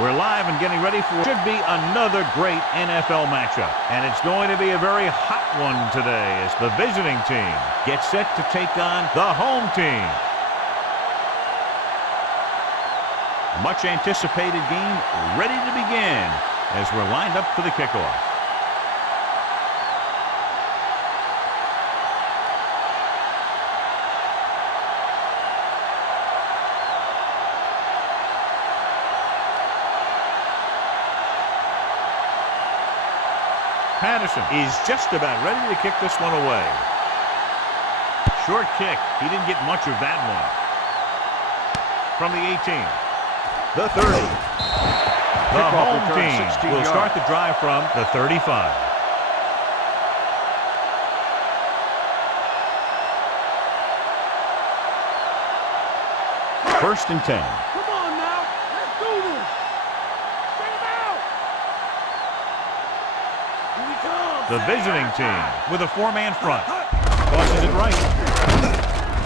We're live and getting ready for what should be another great NFL matchup. And it's going to be a very hot one today as the visiting team gets set to take on the home team. Much anticipated game ready to begin as we're lined up for the kickoff. Patterson is just about ready to kick this one away. Short kick. He didn't get much of that one. From the 18. The 30. The home team will start the drive from the 35. First and 10. The visiting team with a four-man front. Tosses it right.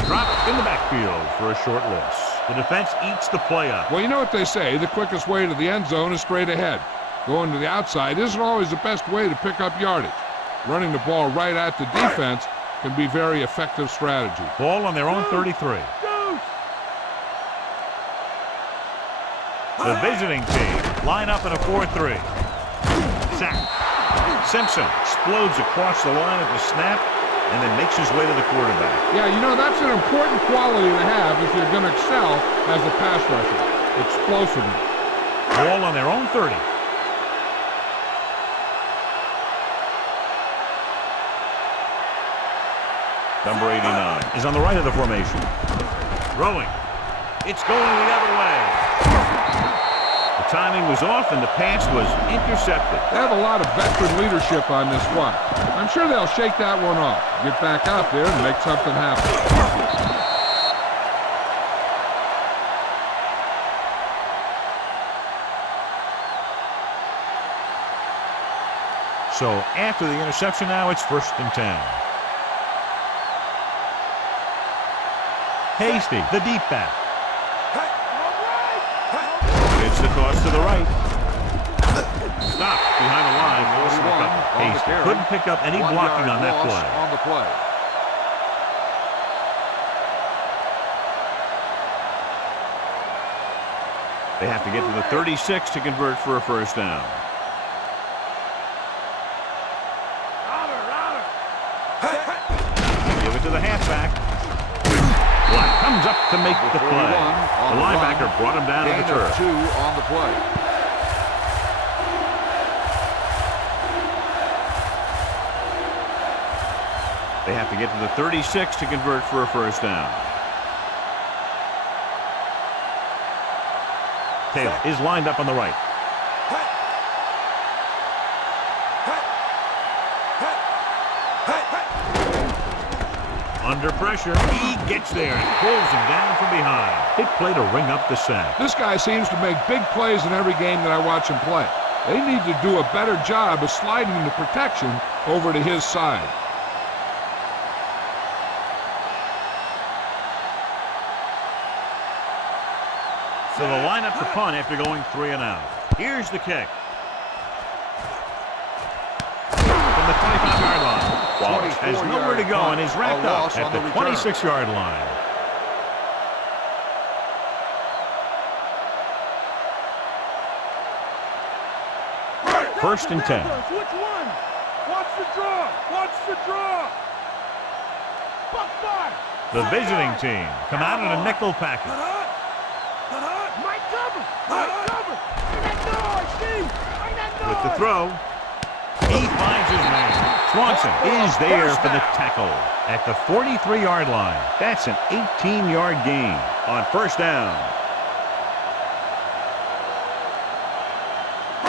Dropped in the backfield for a short loss. The defense eats the play up. Well, you know what they say. The quickest way to the end zone is straight ahead. Going to the outside isn't always the best way to pick up yardage. Running the ball right at the defense can be very effective strategy. Ball on their own 33. The visiting team line up in a 4-3. Sack. Simpson explodes across the line at the snap and then makes his way to the quarterback. Yeah, you know, that's an important quality to have if you're going to excel as a pass rusher. Explosiveness. Ball on their own 30. Number 89 is on the right of the formation. Throwing. It's going the other way. The timing was off and the pass was intercepted. They have a lot of veteran leadership on this squad. I'm sure they'll shake that one off, get back out there and make something happen. So after the interception now, it's first and 10. Hasty, the deep back. It's the toss to the right. Stop behind the line. Hasty couldn't pick up any blocking on that play. They have to get to the 36 to convert for a first down. Give it to the halfback. Black comes up to make the play. The linebacker brought him down to the turf. 2 on the play. They have to get to the 36 to convert for a first down. Taylor is lined up on the right. Under pressure, he gets there and pulls him down from behind. Big play to ring up the sack. This guy seems to make big plays in every game that I watch him play. They need to do a better job of sliding the protection over to his side. So the lineup to punt after going 3 and out. Here's the kick. From the 25-yard line. Wallace has nowhere to go and is wrapped up at the 26-yard line. First and 10. Which one? Watch the draw. Watch the draw. Buck five. The visiting team come out in a nickel package. My cover. My cover. With the throw, he finds his man. Swanson is there for the tackle at the 43-yard line. That's an 18-yard gain on first down.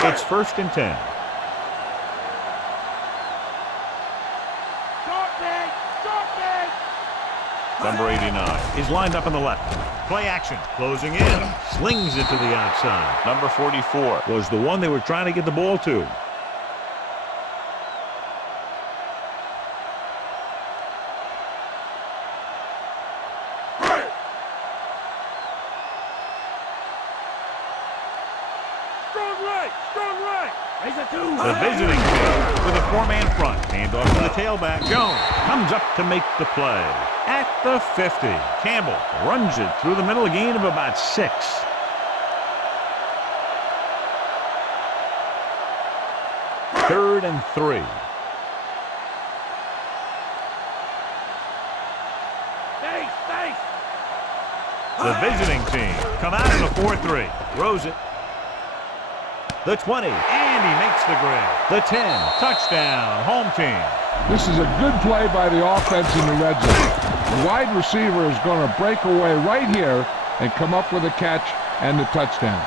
It's first and 10. Number 89 is lined up on the left. Play action, closing in, slings it to the outside. Number 44 was the one they were trying to get the ball to. Strong right! Strong right! The visiting team with a four-man front. Handoff to the tailback. Jones comes up to make the play. At the 50, Campbell runs it through the middle, a gain of about 6. Third and 3. The visiting team come out in a 4-3. Throws it. The 20, and he makes the grab. The 10, touchdown, home team. This is a good play by the offense in the red zone. The wide receiver is going to break away right here and come up with a catch and the touchdown.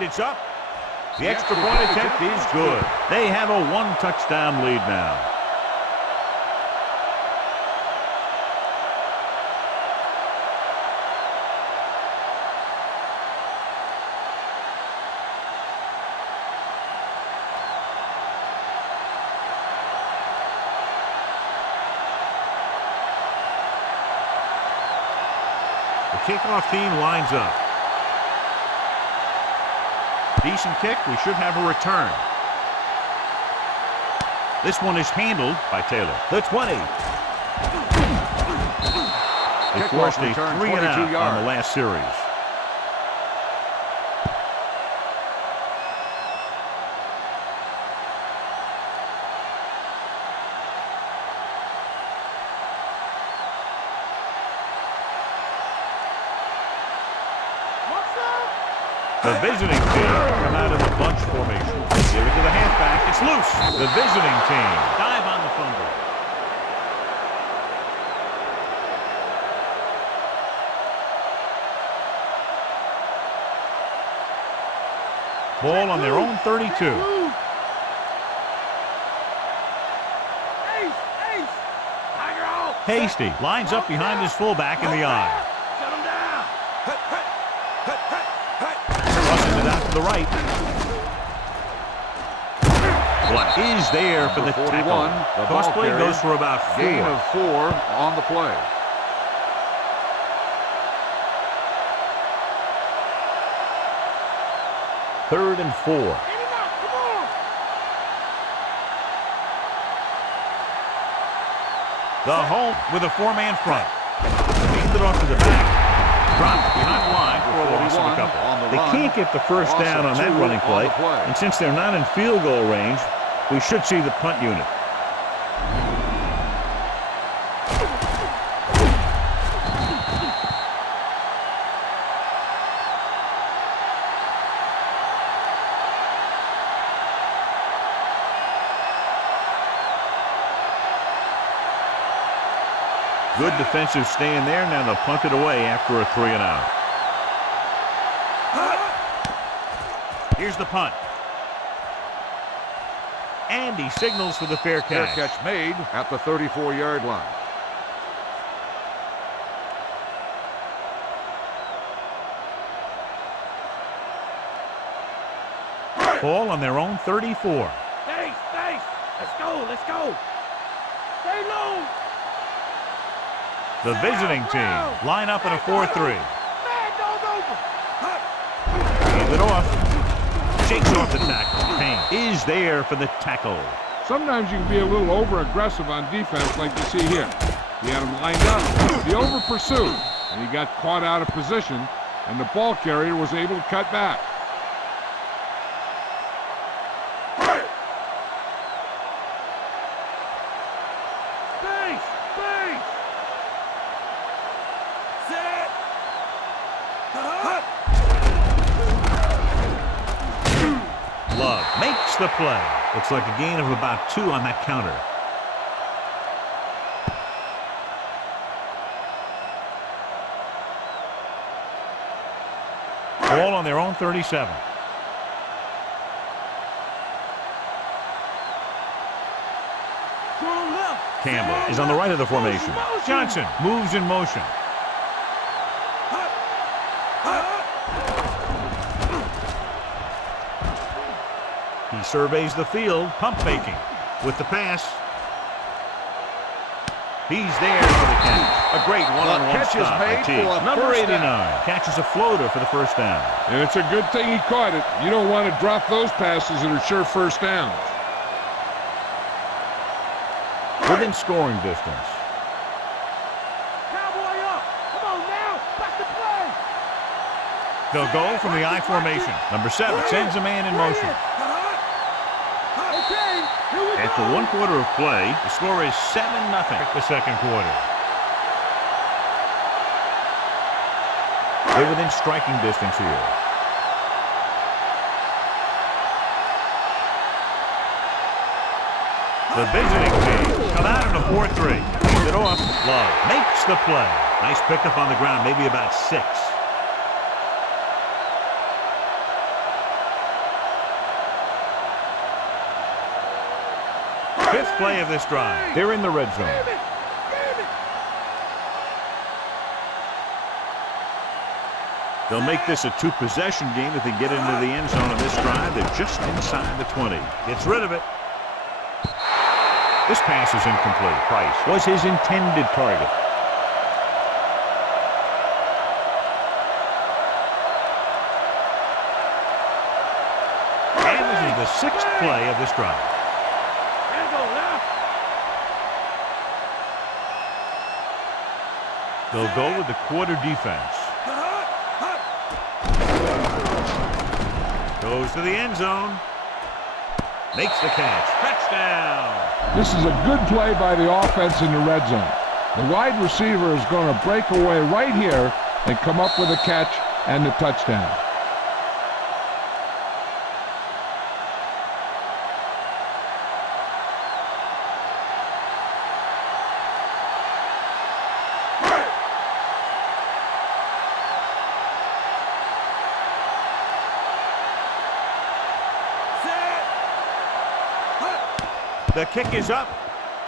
It's up. The extra point attempt is good. They have a 1-touchdown lead now. The kickoff team lines up. Decent kick. We should have a return. This one is handled by Taylor. The 20. They forced a 3-and-out on the last series. The visiting team come out in the bunch formation. Give it to the halfback. It's loose. The visiting team dive on the fumble. Ball on their own 32. Hasty lines up behind his fullback in the eye. Rushes it out to the right. What is there for the tackle? The Toss play goes for about 4. Gain of 4 on the play. Third and 4. The home with a 4-man front. Hand it off to the back. Dropped behind the line for a loss of a couple. They can't get the first down on that running play. And since they're not in field goal range, we should see the punt unit. Good defensive stand there. Now they'll punt it away after a 3-and-out. Here's the punt. And he signals for the fair catch. Fair catch made at the 34-yard line. Ball on their own 34. Stay. Let's go. Stay low. The visiting team line up in a 4-3. Hand it off. Shakes off the tackle. Payne is there for the tackle. Sometimes you can be a little over-aggressive on defense like you see here. He had him lined up. He over-pursued, and he got caught out of position, and the ball carrier was able to cut back. Love makes the play. Looks like a gain of about 2 on that counter. Ball on their own 37. Campbell is on the right of the formation. Johnson moves in motion. He surveys the field, pump faking. With the pass. He's there for the catch. A great one-on-one catch is stop by made T. for a Number first 89 down. catches a floater for the first down. And it's a good thing he caught it. You don't want to drop those passes that are sure first downs. Within scoring distance. Cowboy up. Come on now. Back to play. They'll go from the I formation. Number 7 sends a man in motion. Okay, here we After go. one quarter of play, the score is 7-0 the second quarter. They're within striking distance here. The visiting team come out in a 4-3. Leads it off. Love makes the play. Nice pickup on the ground, maybe about 6. Fifth play of this drive. They're in the red zone. Damn it. Damn it. They'll make this a 2-possession game if they get into the end zone on this drive. They're just inside the 20. Gets rid of it. This pass is incomplete. Price was his intended target. And this is the 6th play of this drive. Angle now. They'll go with the quarter defense. Goes to the end zone. Makes the catch. Touchdown. This is a good play by the offense in the red zone. The wide receiver is going to break away right here and come up with a catch and the touchdown. The kick is up.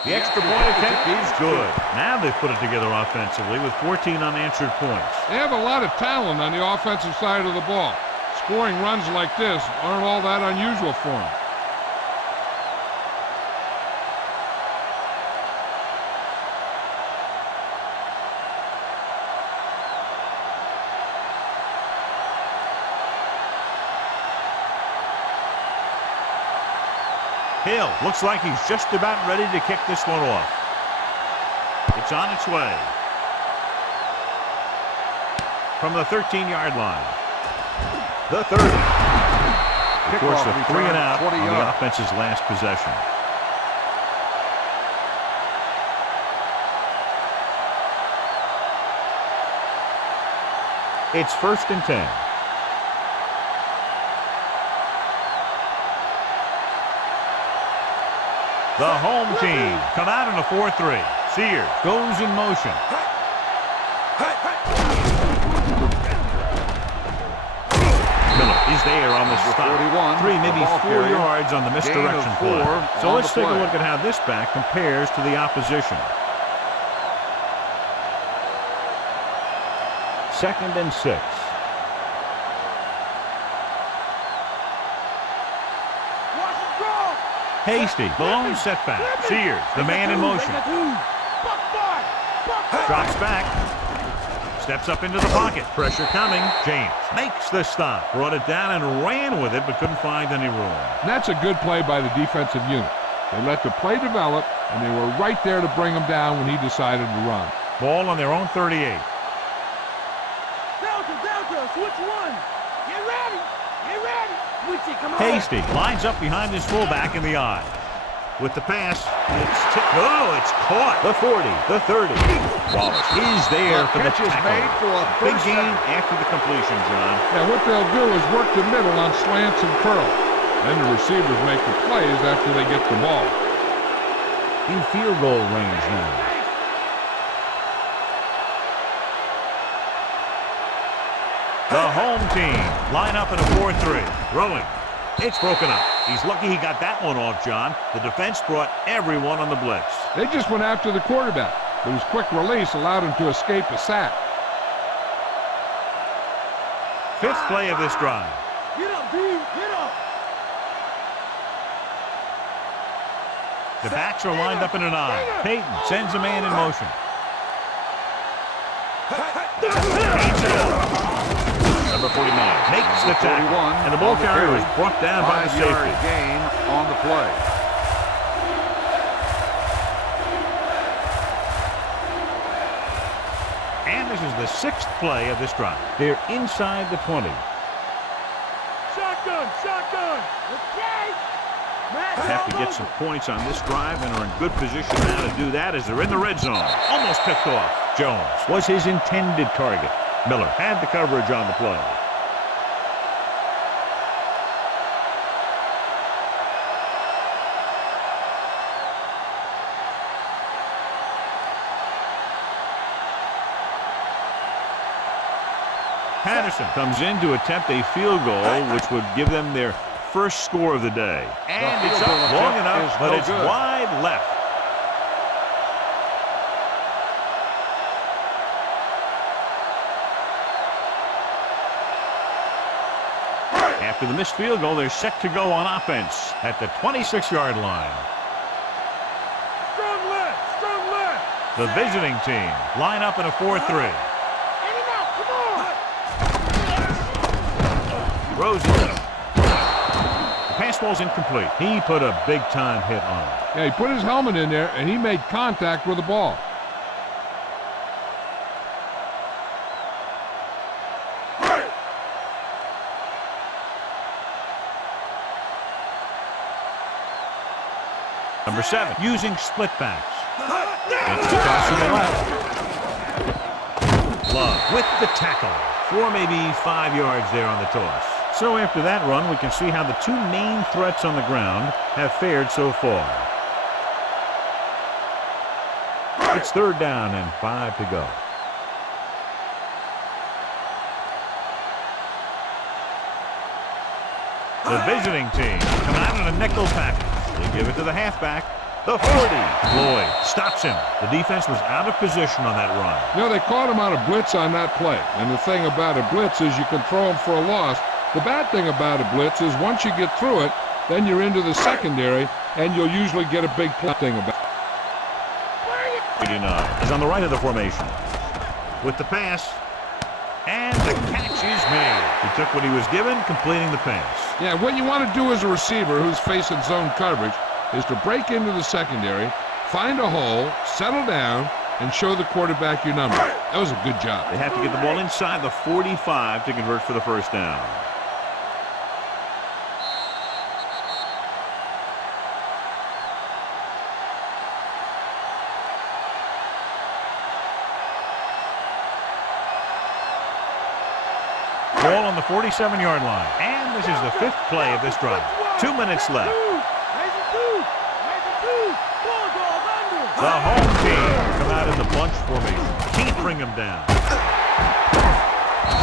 The extra point attempt is good. Now they've put it together offensively with 14 unanswered points. They have a lot of talent on the offensive side of the ball. Scoring runs like this aren't all that unusual for them. Hill looks like he's just about ready to kick this one off. It's on its way. From the 13-yard line. The 30. Of course, a 3 and out on the offense's last possession. It's 1st and 10. The home team come out in a 4-3. Sears goes in motion. Miller is there on the stop. 3, maybe 4 yards on the misdirection play. So let's take a look at how this back compares to the opposition. 2nd and 6. Hasty, blown setback. Sears, the man in motion. Drops back. Steps up into the pocket. Pressure coming. James makes the stop. Brought it down and ran with it, but couldn't find any room. And that's a good play by the defensive unit. They let the play develop, and they were right there to bring him down when he decided to run. Ball on their own 38. Delta, switch one. Get ready. Get ready. Switch it, come on. Hasty lines up behind his fullback in the eye. With the pass, it's caught. The 40, the 30. Wallace is there for the tackle. Big gain after the completion, John. Yeah, what they'll do is work the middle on slants and curls. Then the receivers make the plays after they get the ball. In field goal range now. The home team line up in a 4-3. Throwing. It's broken up. He's lucky he got that one off, John. The defense brought everyone on the blitz. They just went after the quarterback, but his quick release allowed him to escape a sack. Fifth play of this drive. Get up, D. Get up. The backs are lined up in an I. Peyton sends a man in motion. Hands it off. Number 49 makes the tackle, and the ball carrier is brought down by the safety. 5-yard gain on the play. And this is the sixth play of this drive. They're inside the 20. Shotgun, shotgun. Okay. They have to get some points on this drive and are in good position now to do that as they're in the red zone. Almost picked off. Jones was his intended target. Miller had the coverage on the play. Patterson comes in to attempt a field goal, which would give them their first score of the day. And it's up long enough, but it's wide left. After the missed field goal, they're set to go on offense at the 26-yard line. Strong left, strong left. The visiting team line up in a 4-3. Rosen. The pass ball's incomplete. He put a big-time hit on it. Yeah, he put his helmet in there, and he made contact with the ball. Number 7, using split backs. It's the toss to the left. Love with the tackle. 4, maybe 5 yards there on the toss. So after that run, we can see how the two main threats on the ground have fared so far. It's 3rd down and 5 to go. The visiting team come out in a nickel package. They give it to the halfback. The 40. Lloyd stops him. The defense was out of position on that run. You know, they caught him on a blitz on that play. And the thing about a blitz is you can throw him for a loss. The bad thing about a blitz is once you get through it, then you're into the secondary, and you'll usually get a big thing about it. 89 is on the right of the formation. With the pass. And the catch is made. He took what he was given, completing the pass. Yeah, what you want to do as a receiver who's facing zone coverage is to break into the secondary, find a hole, settle down, and show the quarterback your number. That was a good job. They have to get the ball inside the 45 to convert for the first down. Ball on the 47-yard line. And this is the 5th play of this drive. 2 minutes left. The home team come out in the bunch formation. Can't bring him down.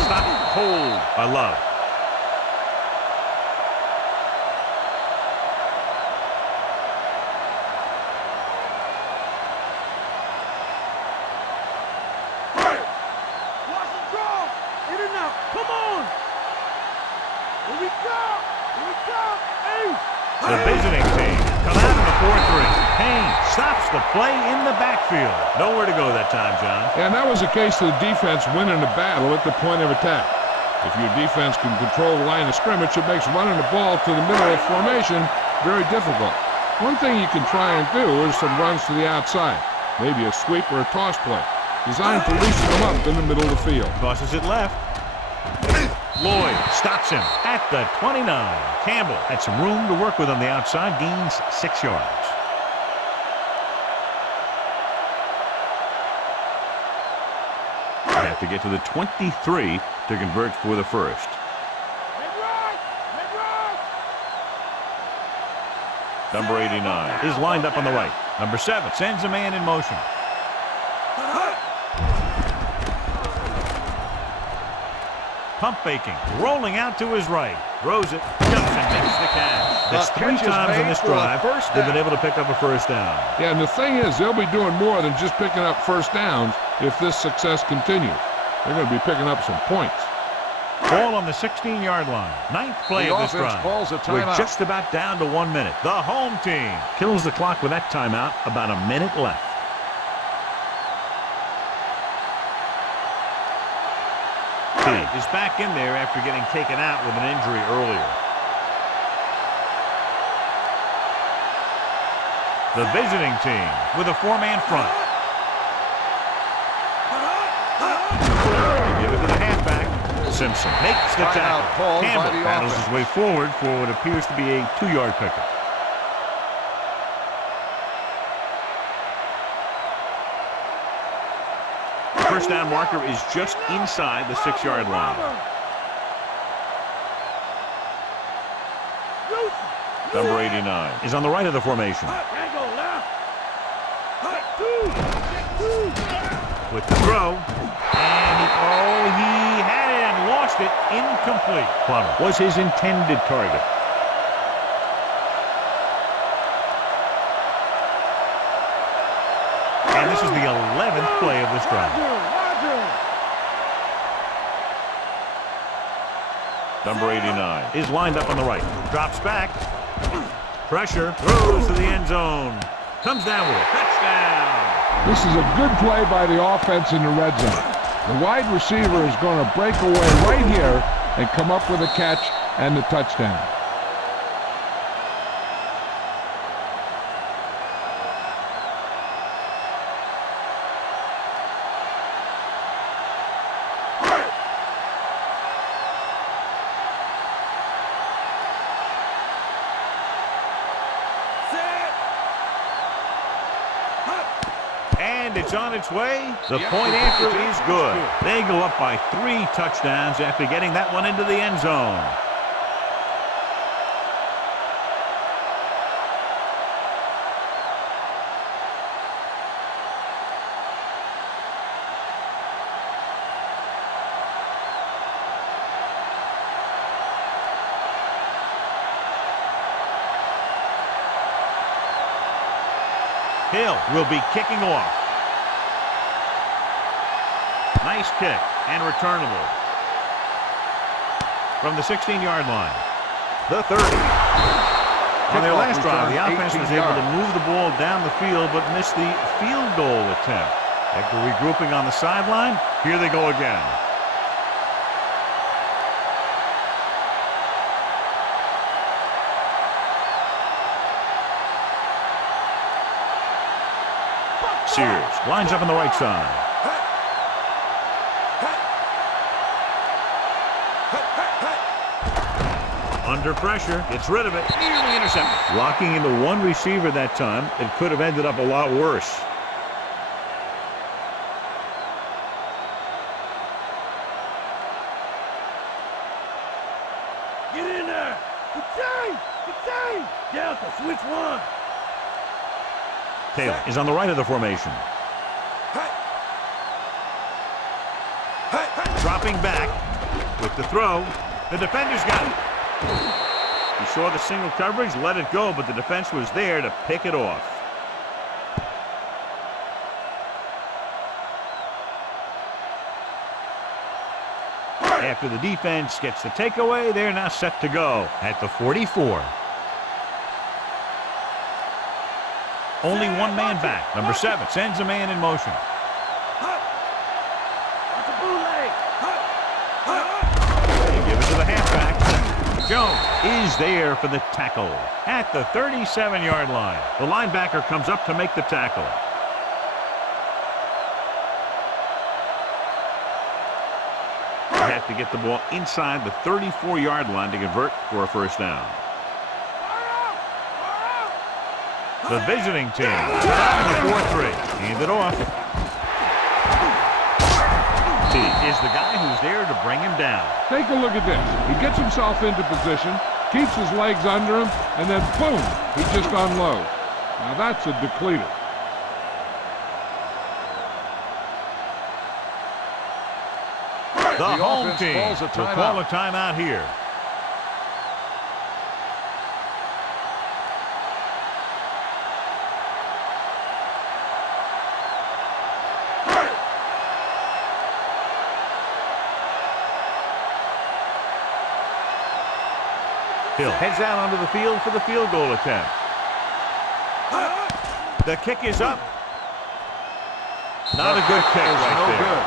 Stopped cold by Love. The visiting team come out in the 4-3. Payne stops the play in the backfield. Nowhere to go that time, John. And that was a case of the defense winning the battle at the point of attack. If your defense can control the line of scrimmage, it makes running the ball to the middle of formation very difficult. One thing you can try and do is some runs to the outside, maybe a sweep or a toss play, designed to loosen them up in the middle of the field. Tosses it left. Lloyd stops him at the 29. Campbell had some room to work with on the outside, gains 6 yards. They have to get to the 23 to convert for the first. Number 89 is lined up on the right. Number 7 sends a man in motion. Pump faking, rolling out to his right. Throws it, jumps and makes the catch. That's The 3 catch is times in made this for a drive first they've been down. able to pick up a first down. Yeah, and the thing is, they'll be doing more than just picking up first downs if this success continues. They're going to be picking up some points. Ball on the 16-yard line. 9th play The of this offense drive. calls a We're timeout. just about down to 1 minute. The home team kills the clock with that timeout. About a minute left. Is back in there after getting taken out with an injury earlier. The visiting team with a 4-man front. They give it to the halfback. Simpson makes the Timeout tackle. called by Campbell the battles his offense. way forward for what appears to be a 2-yard pickup. First down marker is just inside the 6-yard line. Number 89 is on the right of the formation. With the throw. And he had it and lost it. Incomplete. Plummer was his intended target. And this is the 11th play of this drive. Number 89 is lined up on the right. Drops back. Pressure. Throws to the end zone. Comes down with it. Touchdown. This is a good play by the offense in the red zone. The wide receiver is going to break away right here and come up with a catch and the touchdown. And it's on its way. The point after is good. They go up by 3 touchdowns after getting that one into the end zone. Hill will be kicking off. Nice kick and returnable. From the 16-yard line. The 30. On their last drive, the offense was able to move the ball down the field but missed the field goal attempt. After regrouping on the sideline, here they go again. Sears lines up on the right side. Under pressure, gets rid of it, nearly intercepted. Locking into one receiver that time, it could have ended up a lot worse. Get in there! Good Delta, switch one! Taylor is on the right of the formation. Dropping back with the throw. The defender's got it. He saw the single coverage, let it go, but the defense was there to pick it off. After the defense gets the takeaway, they're now set to go at the 44. Only one man back. Number 7 sends a man in motion. They give it to the halfback. Jones is there for the tackle at the 37-yard line. The linebacker comes up to make the tackle. They have to get the ball inside the 34-yard line to convert for a first down. The visiting team the 4-3. Hand it off. T is the guy who's there to bring him down. Take a look at this. He gets himself into position, keeps his legs under him, and then boom, he just unloads. Now that's a depleter. The home offense team calls a will call a timeout. timeout here. Hill heads out onto the field for the field goal attempt. The kick is up. Not a good kick right there. Good.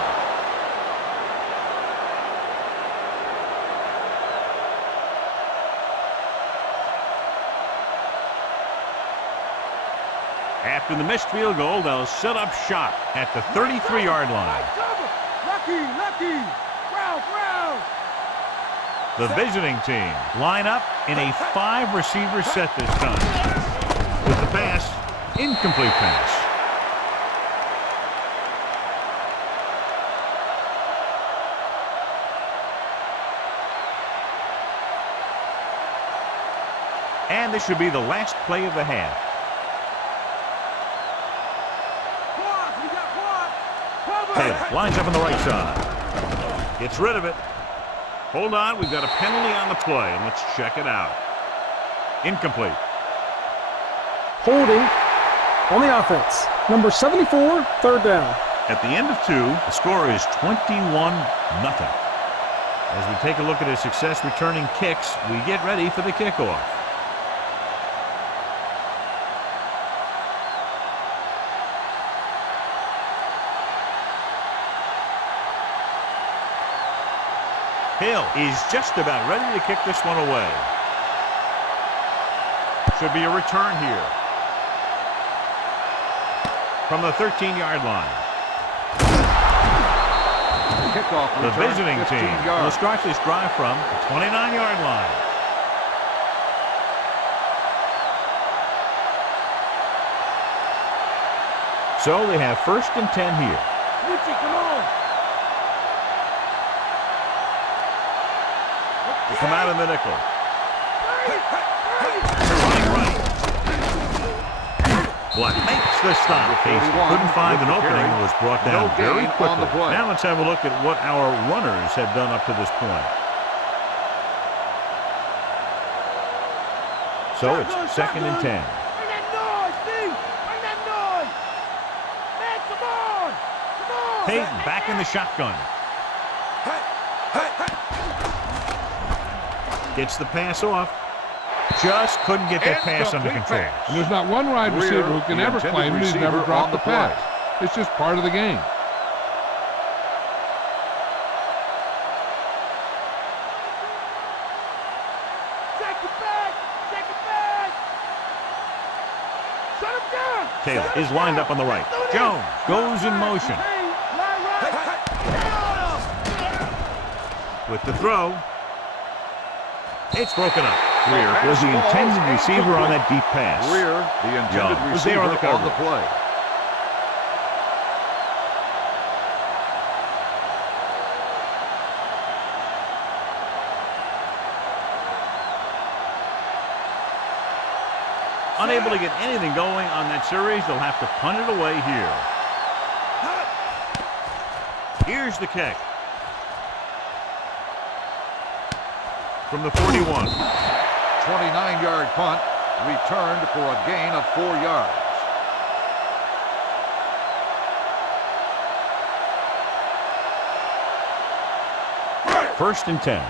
After the missed field goal, they'll set up shop at the 33-yard line. Lucky. Ground. The visiting team line up in a 5-receiver set this time. With the pass, incomplete pass. And this should be the last play of the half. Taylor lines up on the right side. Gets rid of it. Hold on, we've got a penalty on the play, and let's check it out. Incomplete. Holding on the offense. Number 74, third down. At the end of 2, the score is 21-0. As we take a look at his success returning kicks, we get ready for the kickoff. Hill is just about ready to kick this one away. Should be a return here. From the 13-yard line. Kickoff The return, visiting 15 team yards. will start this drive from the 29-yard line. So they have 1st and 10 here. Richie, come on. They come out in the nickel. Running right. Black makes the stop. Casey couldn't find an opening and was brought down very quickly. Now let's have a look at what our runners have done up to this point. So it's 2nd and 10. Bring that noise, Steve. Bring that noise. Man, come on. Peyton back in the shotgun. Gets the pass off. Just couldn't get that pass under control. And there's not one wide receiver who can ever claim he's never dropped the pass. It's just part of the game. Second back. Shut him down. Taylor is lined up on the right. Jones goes in motion. With the throw. It's broken up. Greer was the intended receiver on that deep pass. Greer, the intended Young was receiver there on the play. Unable to get anything going on that series, they'll have to punt it away here. Here's the kick. From the 41. 29-yard punt, returned for a gain of 4 yards. First and 10.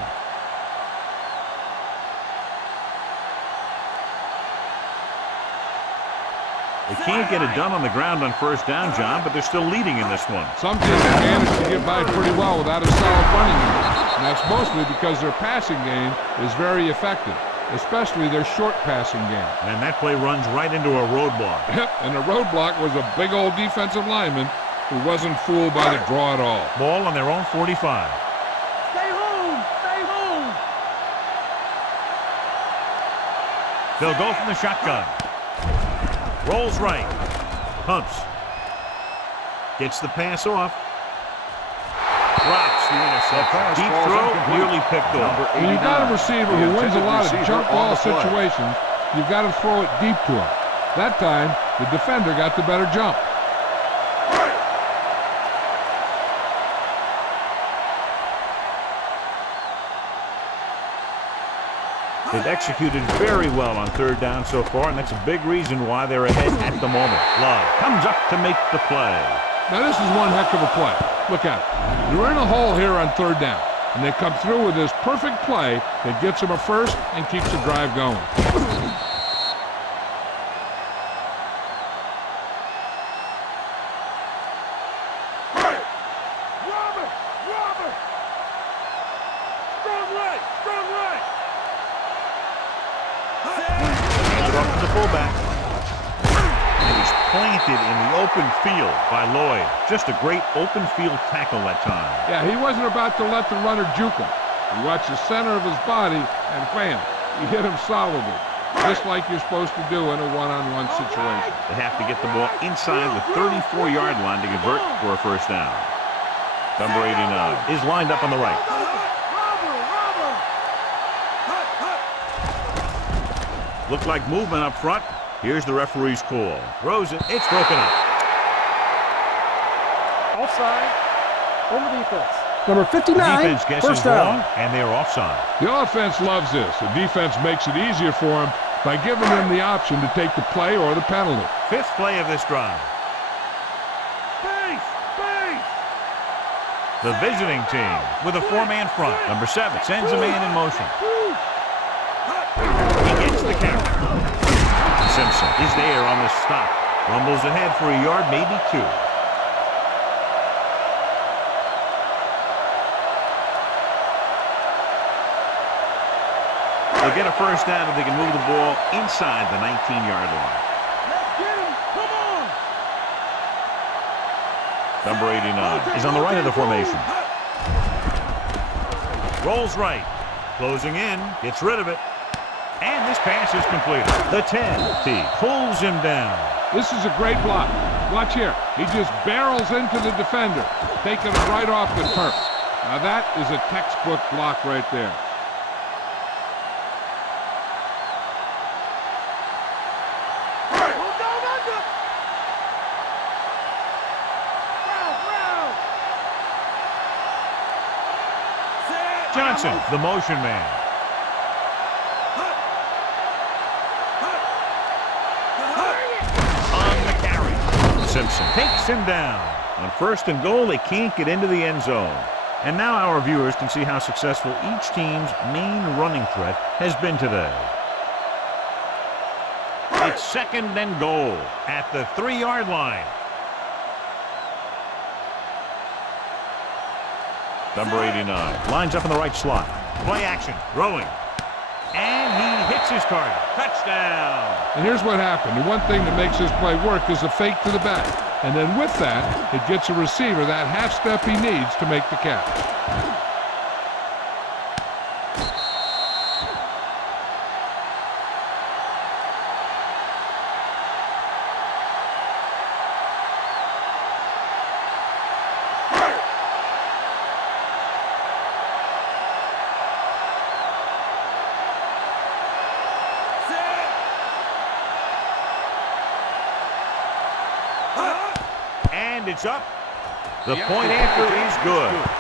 They can't get it done on the ground on first down, John, but they're still leading in this one. Some teams have managed to get by pretty well without a solid running game. And that's mostly because their passing game is very effective, especially their short passing game. And that play runs right into a roadblock. And the roadblock was a big old defensive lineman who wasn't fooled by the draw at all. Ball on their own 45. Stay home. They'll go from the shotgun. Rolls right. Pumps. Gets the pass off. Drops the interception. Deep throw, nearly picked off. When you've got a receiver who wins a lot of jump ball situations, you've got to throw it deep to him. That time, the defender got the better jump. They've executed very well on third down so far, and that's a big reason why they're ahead at the moment. Love comes up to make the play. Now, this is one heck of a play. Look out. You're in a hole here on third down. and they come through with this perfect play that gets them a first and keeps the drive going. Fullback. And he's planted in the open field by Lloyd. Just a great open field tackle that time. Yeah, he wasn't about to let the runner juke him. He watched the center of his body, and wham, he hit him solidly, just like you're supposed to do in a one-on-one situation. They have to get the ball inside the 34-yard line to convert for a first down. Number 89 is lined up on the right. Looked like movement up front. Here's the referee's call. Throws it. It's broken up. Offside. On the defense. Number 59, Defense guesses first down. wrong, and they're offside. The offense loves this. The defense makes it easier for them by giving them the option to take the play or the penalty. Fifth play of this drive. Base! Base! The visiting team with a four-man front. Number 7 sends a man in motion. He gets the carry. Simpson is there on the stop. Rumbles ahead for a yard, maybe 2. They'll get a first down if they can move the ball inside the 19-yard line. Let's get him! Come on! Number 89 is on the right of the formation. Rolls right. Closing in. Gets rid of it. And this pass is completed. The 10 pulls him down. This is a great block. Watch here. He just barrels into the defender, taking him right off the turf. Now that is a textbook block right there. Johnson, the motion man. On the carry. Simpson takes him down. On first and goal, they can't get into the end zone. And now our viewers can see how successful each team's main running threat has been today. It's second and goal at the 3-yard line. Number 89 lines up in the right slot. Play action, throwing. And he hits his target. Touchdown. And here's what happened. The one thing that makes this play work is a fake to the back. And then with that, it gets a receiver that half step he needs to make the catch. And it's up. The point after is good.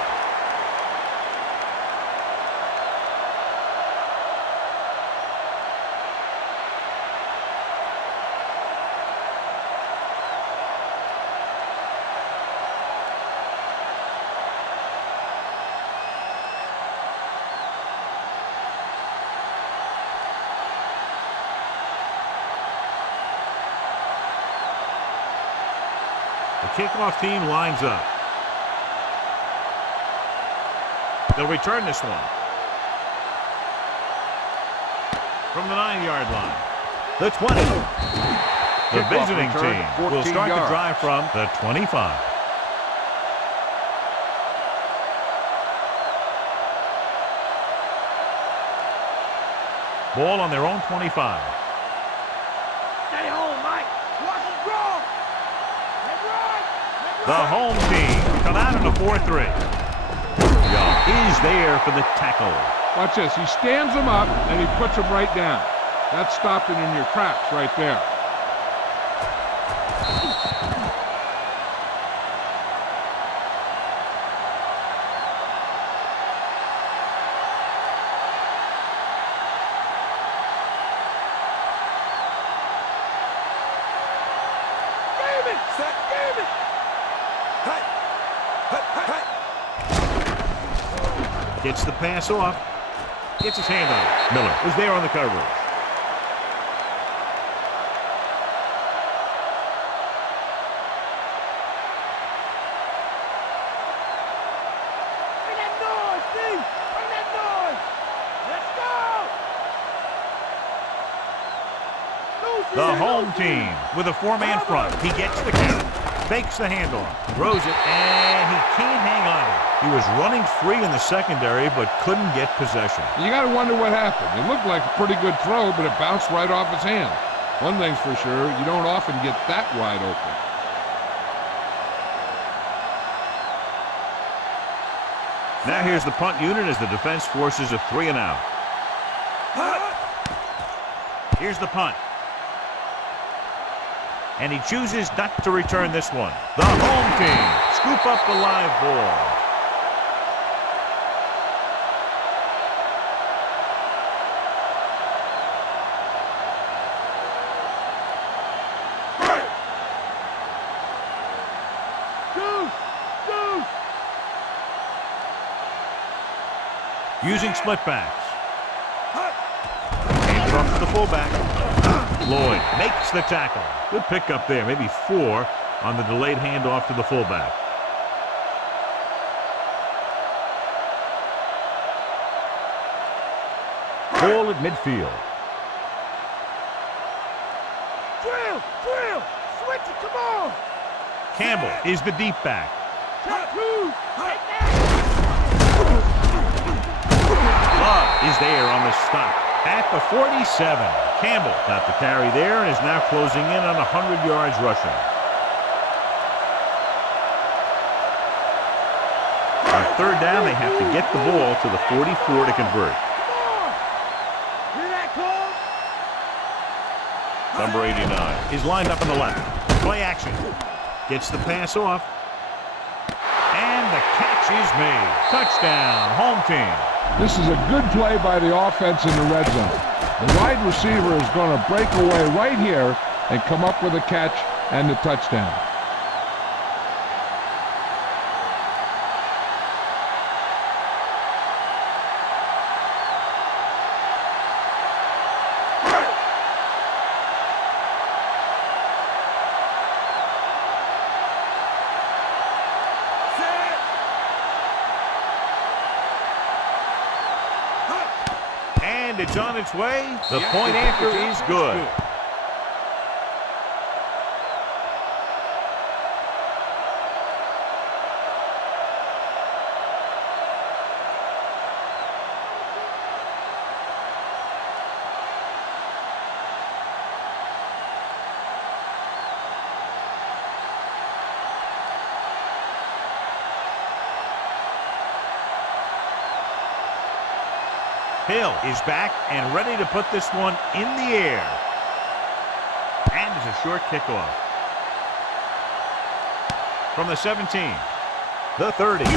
The kickoff team lines up. They'll return this one. From the 9-yard line. The 20. The visiting team will start the drive from the 25. Ball on their own 25. Stay home, Mike. Watch the draw. The home team come out in a 4-3. Young is there for the tackle. Watch this. He stands him up, and he puts him right down. That's stopping in your tracks right there. Gets the pass off. Gets his hand on it. Miller was there on the coverage. Bring that noise, Steve! Bring that noise! Let's go! The home team with a four-man front. He gets the count. Fakes the handoff. Throws it, and he can't hang on to it. He was running free in the secondary, but couldn't get possession. You got to wonder what happened. It looked like a pretty good throw, but it bounced right off his hand. One thing's for sure, you don't often get that wide open. Now here's the punt unit as the defense forces a 3-and-out. Here's the punt. And he chooses not to return this one. The home team scoop up the live ball. Using split backs. Hand it off to the fullback. Lloyd makes the tackle. Good pickup there, maybe 4 on the delayed handoff to the fullback. Ball at midfield. Drill! Drill! Switch it! Come on! Campbell is the deep back. Love is there on the stop at the 47. Campbell got the carry there and is now closing in on 100 yards rushing. On third down, they have to get the ball to the 44 to convert. Number 89 is lined up in the left. Play action. Gets the pass off. And the catch is made. Touchdown, home team. This is a good play by the offense in the red zone. The wide receiver is going to break away right here and come up with a catch and the touchdown. And it's on its way. The point after is good. Hill is back and ready to put this one in the air. And it's a short kickoff. From the 17, the 30. The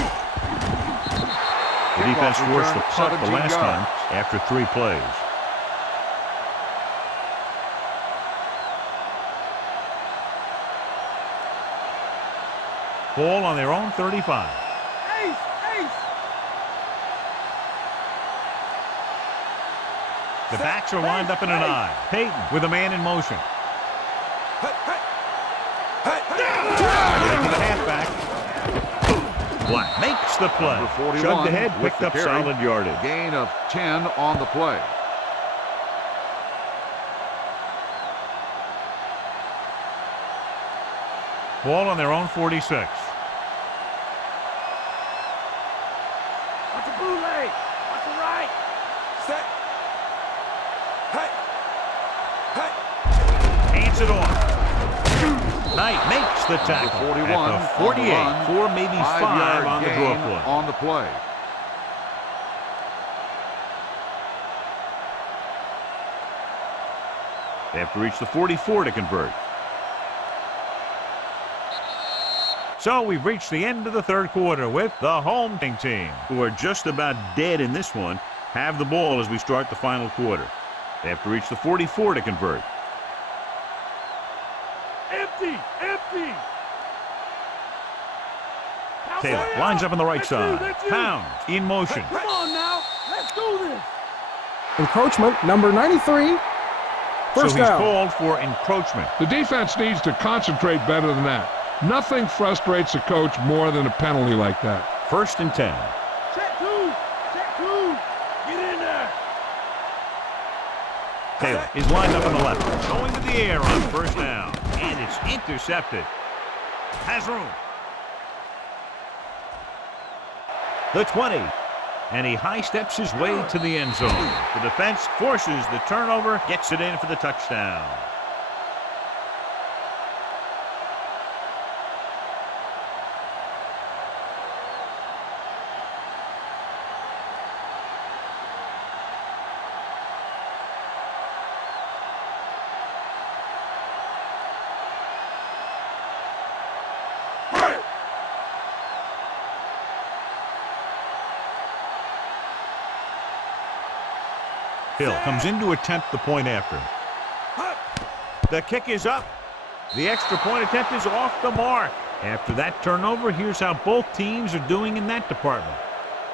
defense forced the punt the last time after 3 plays. Ball on their own 35. The backs are lined up in an I. Peyton with a man in motion. To the halfback. Black makes the play. Shoved ahead, picked up solid yardage. Gain of 10 on the play. Ball on their own 46. Watch the bootleg. Watch the right. Set. Hands it off. Knight makes the tackle. 41 at the 48. 4, maybe 5 on the draw play. On the play. They have to reach the 44 to convert. So we've reached the end of the third quarter with the home team, who are just about dead in this one, have the ball as we start the final quarter. They have to reach the 44 to convert. Empty! Empty! Taylor lines up on the right side. That's you. Pounds in motion. Come on now. Let's do this. Encroachment, number 93. So First he's down. called for encroachment. The defense needs to concentrate better than that. Nothing frustrates a coach more than a penalty like that. 1st and 10. Check two. Check two. Get in there. Taylor is lined up on the left. Going to the air on 1st down. And it's intercepted. Has room. The 20. And he high steps his way to the end zone. The defense forces the turnover, gets it in for the touchdown. Hill comes in to attempt the point after. The kick is up. The extra point attempt is off the mark. After that turnover, here's how both teams are doing in that department.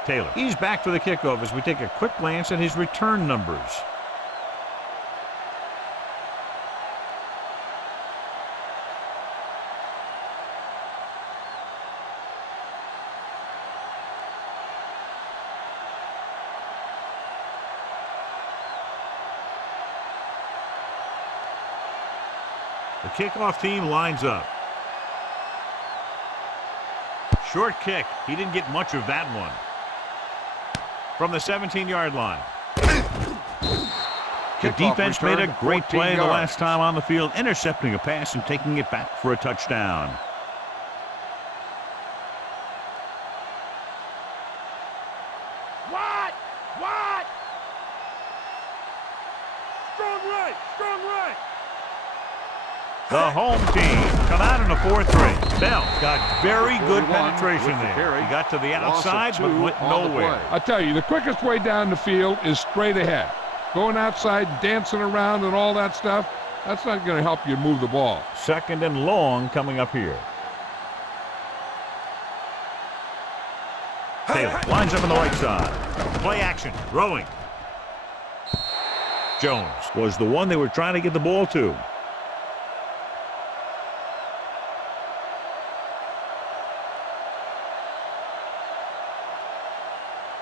Taylor, he's back for the kickoff as we take a quick glance at his return numbers. The kickoff team lines up. Short kick. He didn't get much of that one. From the 17-yard line. The defense made a great play the last time on the field, intercepting a pass and taking it back for a touchdown. What? What? Strong right. Strong right. The home team come out in a 4-3. Bell got very good penetration there. He got to the outside, but went nowhere. I tell you, the quickest way down the field is straight ahead. Going outside, dancing around and all that stuff, that's not going to help you move the ball. 2nd and long coming up here. Taylor lines up on the right side. Play action, throwing. Jones was the one they were trying to get the ball to.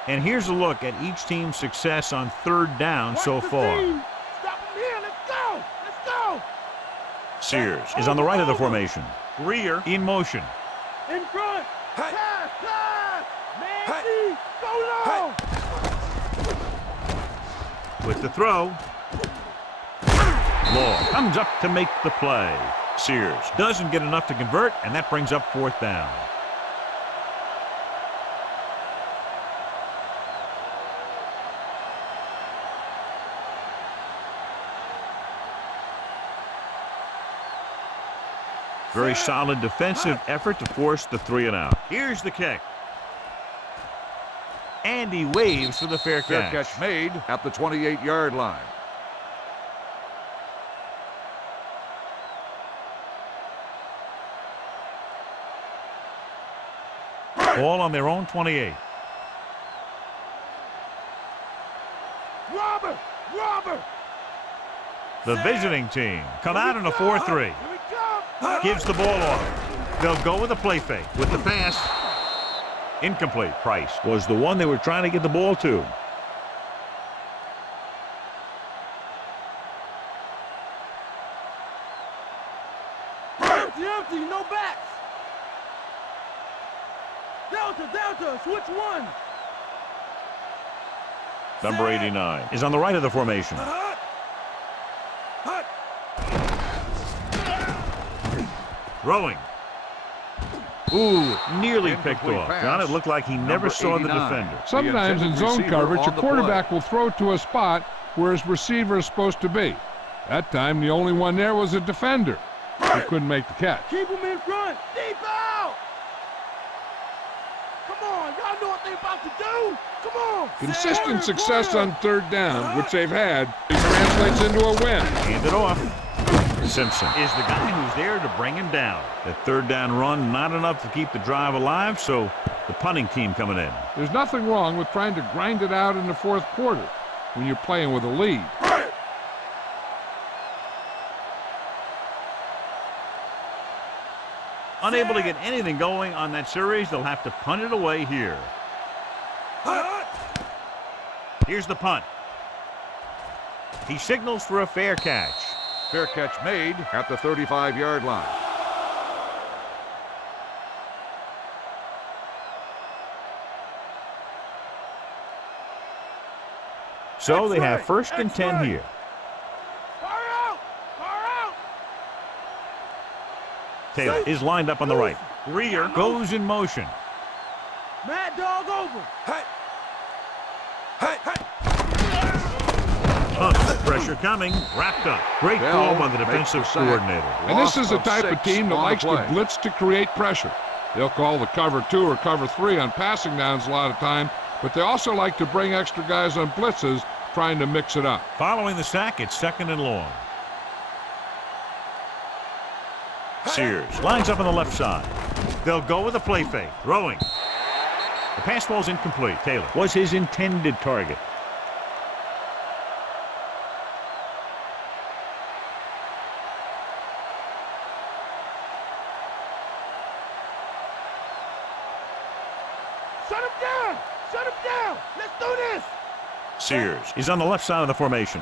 And here's a look at each team's success on 3rd down so far. Stop him here. Let's go. Let's go. Sears is on the right of the formation. Rear in motion. In front. Pass. Pass. Man, go long. With the throw. Law comes up to make the play. Sears doesn't get enough to convert, and that brings up 4th down. Very solid defensive effort to force the 3-and-out. Here's the kick. And he waves for the fair catch. Fair catch made at the 28-yard line. Ball on their own 28. Robert. Robert. The visiting team come out in a 4-3. Here we come. Gives the ball off. They'll go with a play fake. With the pass. Incomplete. Price was the one they were trying to get the ball to. Empty, no backs. Delta, switch one. Number 89 is on the right of the formation. Throwing. Ooh, nearly picked off. John, it looked like he never saw the defender. Sometimes in zone coverage, a quarterback will throw to a spot where his receiver is supposed to be. That time, the only one there was a defender. He couldn't make the catch. Keep him in front. Deep out. Come on, y'all know what they're about to do. Come on. Consistent success on 3rd down, which they've had, translates into a win. Hand it off. Simpson is the guy who's there to bring him down. The third down run, not enough to keep the drive alive, so the punting team coming in. There's nothing wrong with trying to grind it out in the fourth quarter when you're playing with a lead. Unable to get anything going on that series, they'll have to punt it away here. Here's the punt. He signals for a fair catch. Fair catch made at the 35-yard line. So they have first and 10 here. Far out! Far out! Taylor is lined up on the right. Greer goes in motion. Mad dog over. Pressure coming. Wrapped up. Great Bell call by the makes defensive the sack. coordinator. And this is the Loss of type of 6 team that on the likes to play. blitz to create pressure. They'll call the cover 2 or cover 3 on passing downs a lot of time, but they also like to bring extra guys on blitzes, trying to mix it up. Following the sack, it's second and long. Sears lines up on the left side. They'll go with a play fake. Throwing. The pass ball's incomplete. Taylor was his intended target. Shut him down! Shut him down! Let's do this! Sears is on the left side of the formation.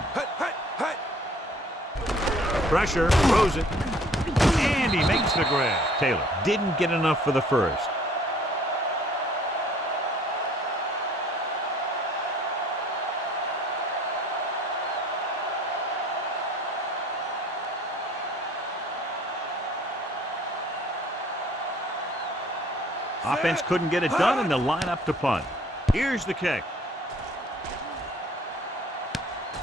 Pressure, throws it, and he makes the grab. Taylor didn't get enough for the first. Offense couldn't get it done, and they'll line up to punt. Here's the kick.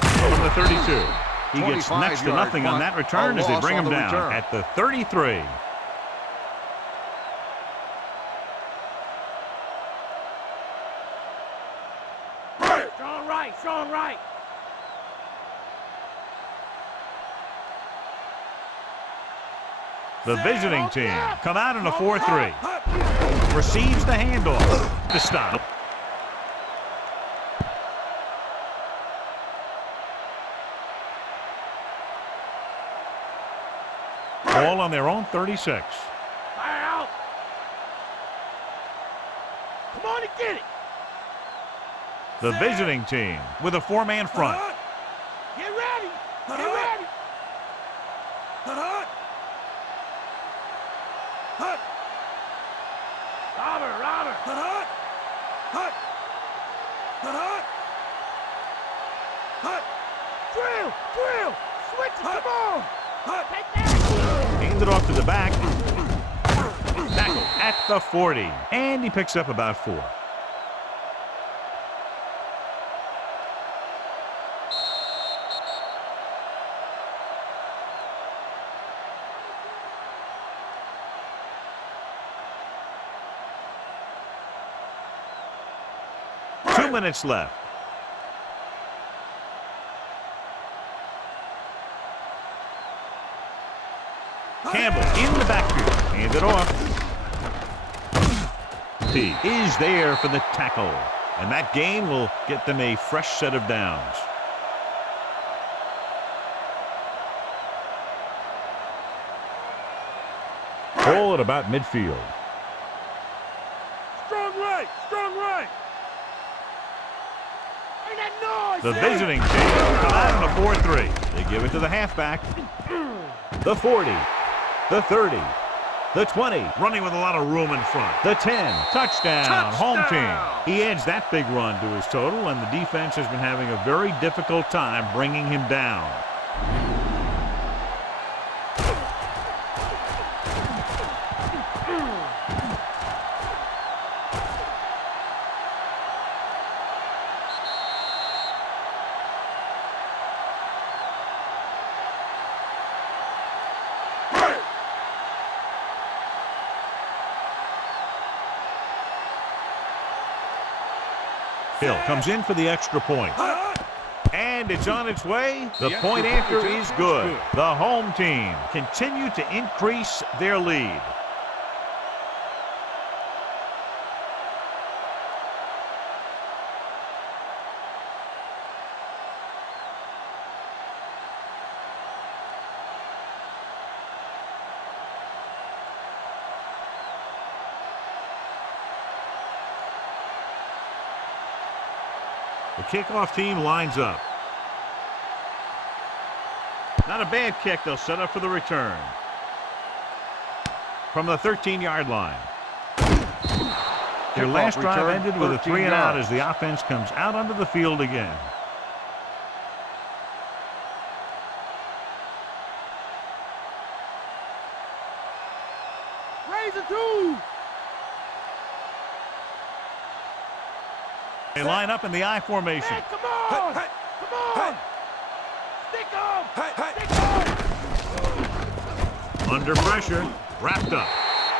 From the 32. He gets next to nothing on that return as they bring him down at the 33. Strong right, strong right. The visiting team come out in a 4-3. Receives the handoff to stop. Ball on their own 36. Fire out. Come on and get it. The visiting team with a 4-man front. Get ready. Get ready. Robert. Drill. Switch it. Come on. Take that. Hand it off to the back. Tackle at the 40. And he picks up about 4. Minutes left. Campbell in the backfield. Hand it off. T is there for the tackle. And that gain will get them a fresh set of downs. Ball at about midfield. Strong right. The visiting team come out in a 4-3. They give it to the halfback. The 40, the 30, the 20. Running with a lot of room in front. The 10. Touchdown. Home team. He adds that big run to his total, and the defense has been having a very difficult time bringing him down. Hill comes in for the extra point. And it's on its way. The point after is good. The home team continue to increase their lead. The kickoff team lines up. Not a bad kick. They'll set up for the return. From the 13-yard line. Their last drive ended with a 3-and-out as the offense comes out onto the field again. Raise it 2. They line up in the I formation. Hey, come on! Come on! Stick 'em! Stick 'em! Under pressure. Wrapped up.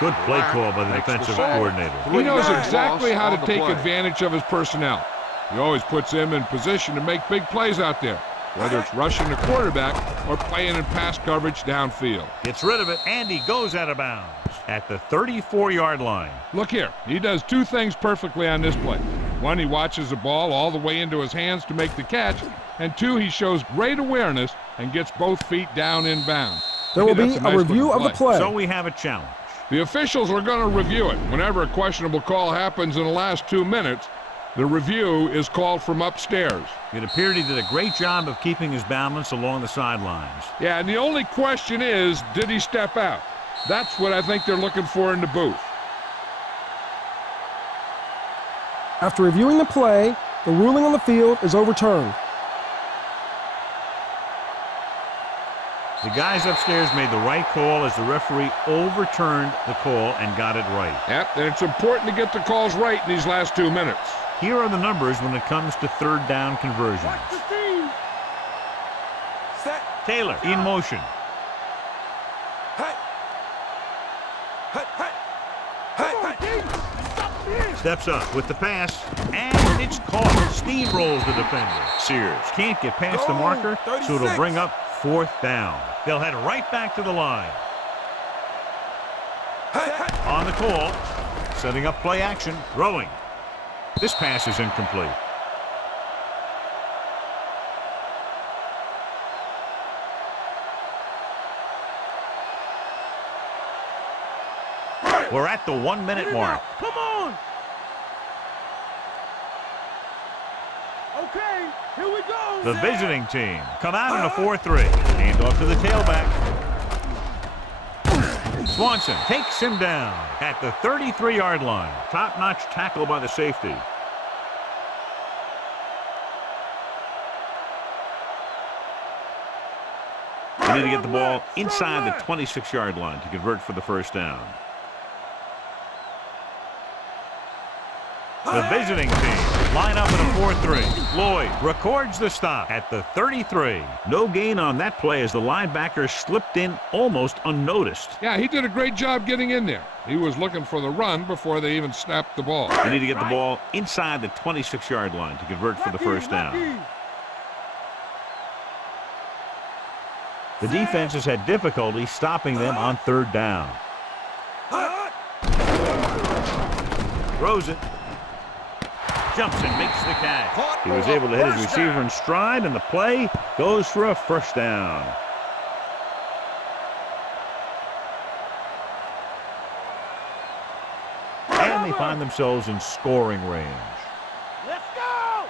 Good play call by the defensive coordinator. He knows exactly how to take advantage of his personnel. He always puts them in position to make big plays out there, whether it's rushing the quarterback or playing in pass coverage downfield. Gets rid of it, and he goes out of bounds at the 34-yard line. Look here. He does two things perfectly on this play. One, he watches the ball all the way into his hands to make the catch. And two, he shows great awareness and gets both feet down in bounds. There will be a review of the play. So we have a challenge. The officials are going to review it. Whenever a questionable call happens in the last 2 minutes, the review is called from upstairs. It appeared he did a great job of keeping his balance along the sidelines. Yeah, and the only question is, did he step out? That's what I think they're looking for in the booth. After reviewing the play, the ruling on the field is overturned. The guys upstairs made the right call as the referee overturned the call and got it right. Yep, and it's important to get the calls right in these last 2 minutes. Here are the numbers when it comes to third down conversions. Taylor in motion. Steps up with the pass, and it's caught. Steamrolls the defender. Sears can't get past the marker, so it'll bring up 4th down. They'll head right back to the line. On the call, setting up play action, throwing. This pass is incomplete. We're at the 1-minute mark. Come on! Okay, here we go. The visiting team come out in a 4-3. Hand off to the tailback. Swanson takes him down at the 33-yard line. Top-notch tackle by the safety. They need to get the ball inside the 26-yard line to convert for the first down. The visiting team line up in a 4-3. Lloyd records the stop at the 33. No gain on that play as the linebacker slipped in almost unnoticed. Yeah, he did a great job getting in there. He was looking for the run before they even snapped the ball. They need to get the ball inside the 26-yard line to convert for the first down. The defense has had difficulty stopping them on third down. Throws it. Jumps and makes the catch. He was able to hit his receiver in stride, and the play goes for a first down. And they find themselves in scoring range. Let's go!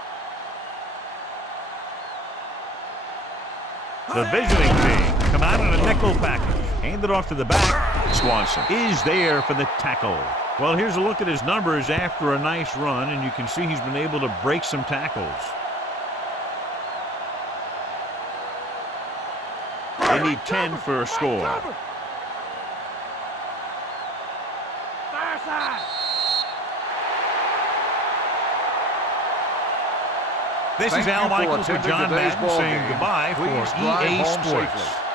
The visiting team come out in a nickel package. Hand it off to the back. Swanson is there for the tackle. Well, here's a look at his numbers after a nice run, and you can see he's been able to break some tackles. They need 10 for a score. This is Al Michaels with John Madden saying goodbye for EA Sports.